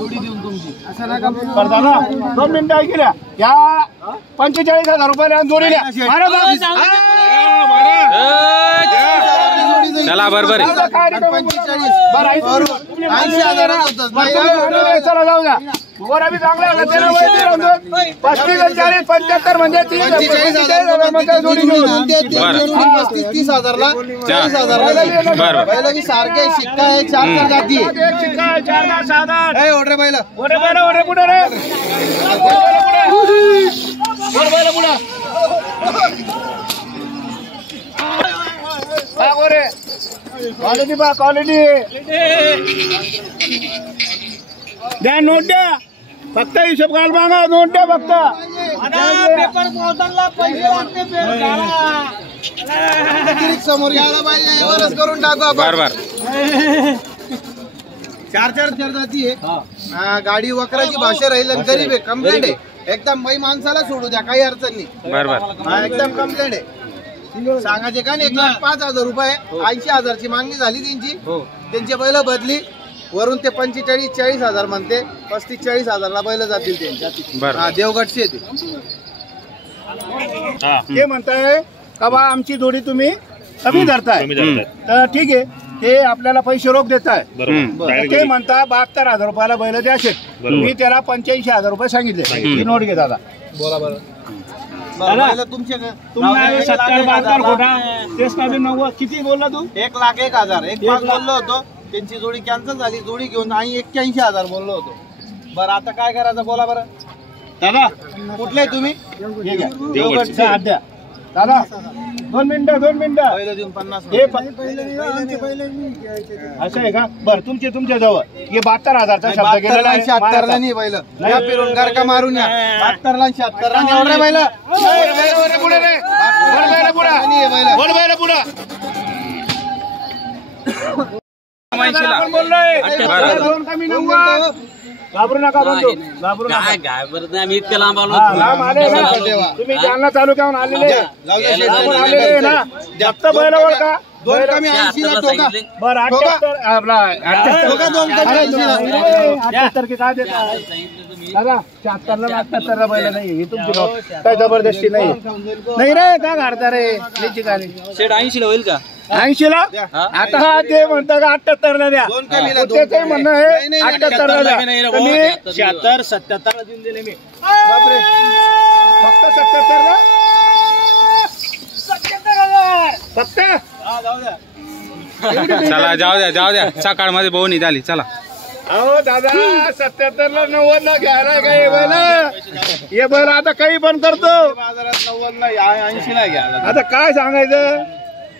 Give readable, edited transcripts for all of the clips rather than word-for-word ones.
जोडी देऊन तुमची असं नका दादा 2 मिनिटं ऐकल्या या 45,000 रुपयाला जोडी द्या. चला बरोबर आहे. 45,000 चला जाऊ द्या. वर आम्ही चांगला 45, 75 म्हणजे 45,000 जोडी घेऊन 30,000ला 40,000 बैल बी सारखे शिक्का आहे 4 जाती शिक्का 4 साधारण ओढरे बैल ओढे पुढे रे बैल पुढे क्वालिटी बा क्वालिटी द्या. नोट द्या फक्त हिशोब घाल मागा. नोट द्या फक्त पेपर पोहोचला पैसे लागते समोर यायला पाहिजे एवढंच करून टाकू आपण. बरोबर 4 जाती आहे. गाडी वक्राची भाषा राहील गरीब आहे कंप्लेंट आहे एकदम. बाई माणसाला सोडू द्या काही अडचण नाही. बरोबर एकदम कंप्लेंट आहे. सांगायचे का 1,05,000 रुपये 80,000ची मागणी झाली त्यांची. त्यांची बैल बदली वरून ते 45-40,000 म्हणते. 35-40,000ला बैल जातील त्यांच्या. देवगडचे ते म्हणताय का बा आमची जोडी तुम्ही कमी धरताय तर ठीक आहे. ते आपल्याला पैसे रोख देताय. ते म्हणता 72,000 रुपयाला बैल द्या शेत. मी त्याला 85,000 रुपये सांगितले. ही नोट घे दादा. बोला बरं तुमचे 70-72 खोटा तेच का 90 किती बोलला तू. 1,01,000 1,5 बोललो होतो. त्यांची जोडी कॅन्सल झाली. जोडी घेऊन आणि 81,000 बोललो होतो. बरं आता काय करायचं बोला बरं दादा. कुठले तुम्ही देवगडचा हात द्या दादा. 2 मिनिटं पहिलं देऊन 50 असं आहे का. बरं तुमच्या जवळ हे 72,000चा शब्द गेलेला आहे. 76ला नाही बैल फिरून गारका मारून या. 72ला 76ला एवढे बैल पुढे रे बोललोय. घाबरू नका बंधू घाबरू नका. आम्ही इतक्या लांब आलो. तुम्ही जालना तालुक्याहून आलेले ना. फक्त बैलावर का 2 कमी 80ला टोका. बरं 78 की काय देता दादा. 76ला 78ला बैल नाही. ही तुमची काय जबरदस्ती नाही रे. काय काढता रे निश्चित आली. 80ला होईल का. 80ला आता हा ते म्हणता का 78ला द्या. ते म्हणणं आहे 78ला द्या. 76, 77ला देऊन दिले मी. बापरे फक्त 77ला 77,000 फक्त. चला जाऊ द्या सकाळ मध्ये बहु निघाली. चला अहो दादा 77ला 90ला घ्यायला काय बैल. हे बैल आता काही पण करतो. बाजारात 90ला 80ला घ्या. आता काय सांगायचं.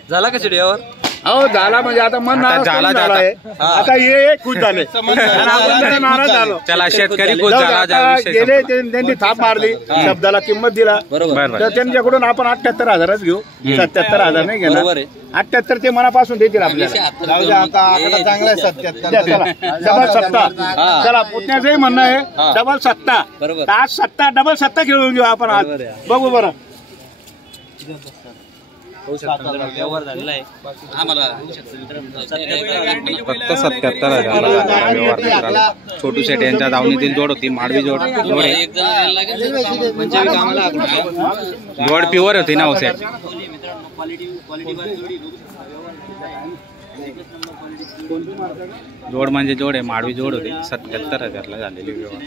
झाला का चिडियावर. अहो झाला म्हणजे आता मन नाराज झालाय. आता हे खुश झाले नाराज झालो. चला शेतकरी खुश झाला. गेले त्यांनी थाप मारली शब्दाला किंमत दिला तर त्यांच्याकडून आपण 78,000च घेऊ. 77,000 नाही घेणार. 78 ते मनापासून देतील आपल्याला. आता आकडा चांगला आहे 77. डबल सत्ता. चला पुतण्याचंही म्हणणं आहे डबल सत्ता. आज सत्ता डबल सत्ता खेळून घेऊ आपण. आज बघू बरं. व्यवहार झालेला आहे आम्हाला फक्त 77,000 छोटू शेट यांच्या दावणीतील जोड होती. माडवी जोड जोड प्युअर होती ना. सेट जोड म्हणजे जोड आहे. माडवी जोड होती. 77,000ला झालेली व्यवहार.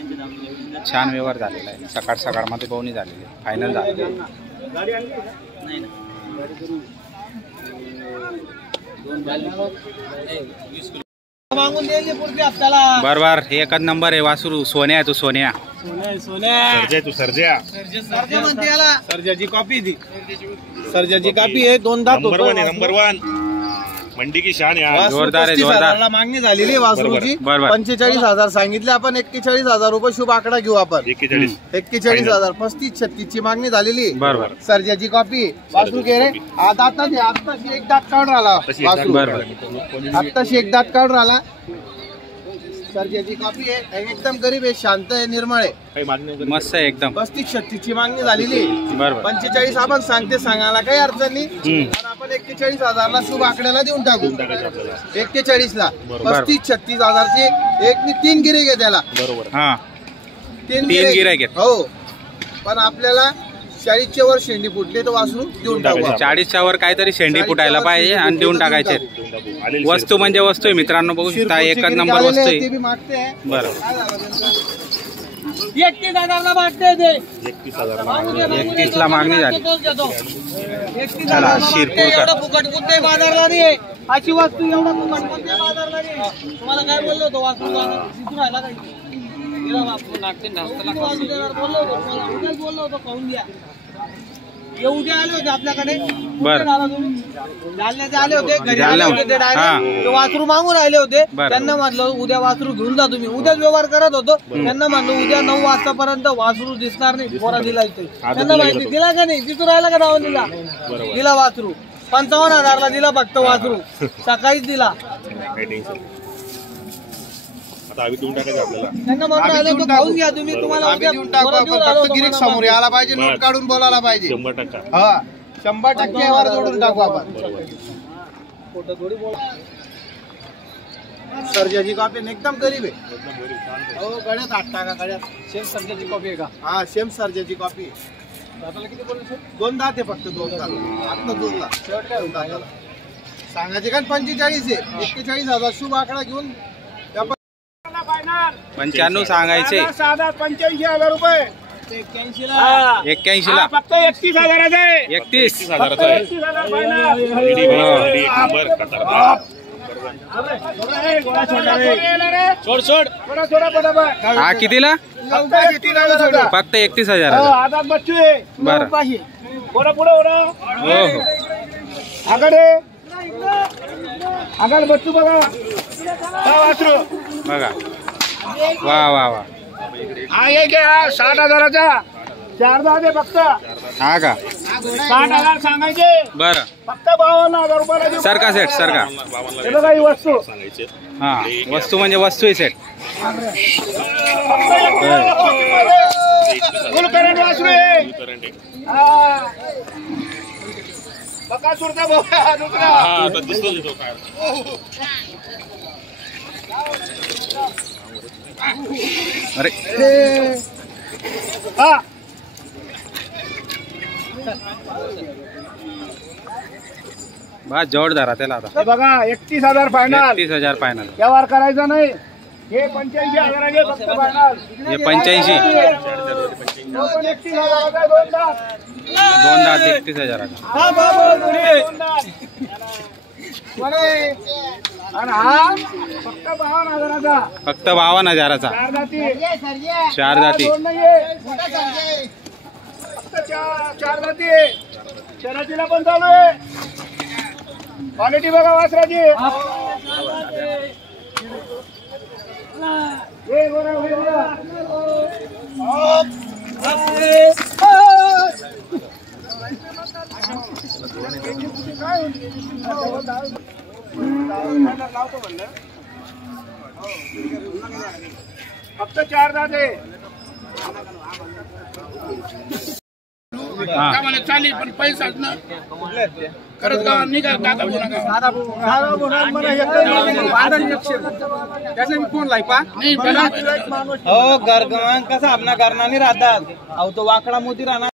छान व्यवहार झालेला आहे. सकाळ मध्ये पाहुणी झालेली फायनल झालेली. बरोबर एकच नंबर आहे. वासरू सोन्या आहे. तू सोन्या सर्जाची कॉपी दी. सर्जाची कॉपी आहे. 2 दात नंबर 1 मंडी की शान आहे. जोरदार आहे. जोरदार मागणी झालेली वासरूची. 45,000 सांगितले आपण. 41,000 रुपये शुभ आकडा घेऊ आपण. 41,000 35-36 ची मागणी झालेली. बरोबर सर्जाची कॉपी वासरू घे रे. आताशी एक दात काढून राहिला वासरू. आताशी एक दात काढून राहिला. सर्जाची कॉपी आहे, एकदम गरीब आहे, शांत आहे, निर्मळ आहे, काही मागणी वगैरे मस्त आहे एकदम. 35-36 ची मागणी झालेली आहे. बरोबर. 45 आपण सांगायला काही अडचण नाही. पण आपण 41,000ला शुभ आकड्याला देऊन टाकू. 41ला 35-36,000चे एक 3 गिरेक आहे त्याला. बरोबर. हा 3 गिरेक गिरेक हो. पण आपल्याला 40च्या वर शेंडी फुटली तर वासरू देऊन टाकू. 40च्या वर काहीतरी शेंडी फुटायला पाहिजे आणि देऊन टाकायचे. वस्तू म्हणजे वस्तू आहे मित्रांनो, बघू शकता एकच नंबर वस्तू आहे. ते बी मागते. बरं. 31,000ला मागते ते. 31ला मागणी झाली. चला शिरपूरकर फुकट कोणत्याही बाजारला नाही अशी वस्तू, एवढा फुकट कोणत्याही बाजारला नाही. तुम्हाला काय बोललो होतो वासरू दिसून राहिला काही बोललो होतो पाहून घ्या. उद्या आले होते आपल्याकडे. बरं. जालन्याचे आले होते, घरी आले होते ते डायरेक्ट वासरू मागून राहिले होते. त्यांना म्हटलं उद्या वासरू घेऊन जा तुम्ही. उद्याच व्यवहार करत होतो. त्यांना म्हटलं उद्या 9 वाजतापर्यंत वासरू दिसणार नाही. पोरा दिला इथे. त्यांना माहिती दिला का नाही, दिसून राहिला का नाव दिला वासरू. 55,000ला दिला फक्त वासरू. सकाळीच दिला. आम्ही देऊन टाकायचं आपल्याला. त्यांना म्हटलं पाहून घ्या तुम्ही. तुम्हाला देऊन टाकू आपण. फक्त गिरीक समोर यायला पाहिजे, नोट काढून बोलायला पाहिजे. 100%. हा 100% वर जोडून टाकू आपण. सर्जाची कॉपी एकदम गरीब आहे. हो गड्यात 8 टाका गड्यात. सेम सर्जाची कॉपी आहे का? हा सेम सर्जाची कॉपी. किती बोलले? 2 दात आहे फक्त. 2 दात आता 2 ला शेवट काय होता सांगायचे का? 45 आहे. 41,000 शुभ आकडा घेऊन 95 सांगायचे. साधा 85,000 रुपये. 81ला फक्त 31,000 आहे. 31,000 आहे. 31,000 फायनल. रेडी भाई, एक नंबर खतरनाक. सोड हा कितीला? फक्त 31,000. आता बच्चू आहे. बरं. पुढे हो हो. आगाड बच्चू बघा. वासरू बघा. वा वा वा. हा एक आहे 60,000चा. 4 दात आहे फक्त. हा का? 60,000 सांगायचे. बरं. फक्त 52,000 रुपयाला देऊ. सरका सेट सरका. हे बघा ही वस्तू. हा वस्तू म्हणजे वस्तू आहे सेट. फुल करंट वासरू आहे. हा. बघा सुरता बघा दुसरा. अरे हा बस जोरदार त्याला आता. हे बघा 31,000 फायनल. 31,000 फायनल. व्यवहार करायचा नाही. हे 85,000 फक्त फायनल. हे 85. 31,000 2 दात. 2 दात 31,000. आणि हा फक्त 52,000चा. फक्त 52,000चा. 4 दाती. 4 दाती. दोन नाहीये. फक्त 4 दाती आहे. शर्यतीला पण चालू आहे. क्वालिटी बघा वासराची. हे बघा, हे बघा. फक्त 4 दाते. चालेल पण पैसा खरंच का नाही का दादा हो घर कसं आपला घरना नाही राहतात. अहो तो वाकडा मोती राहणार.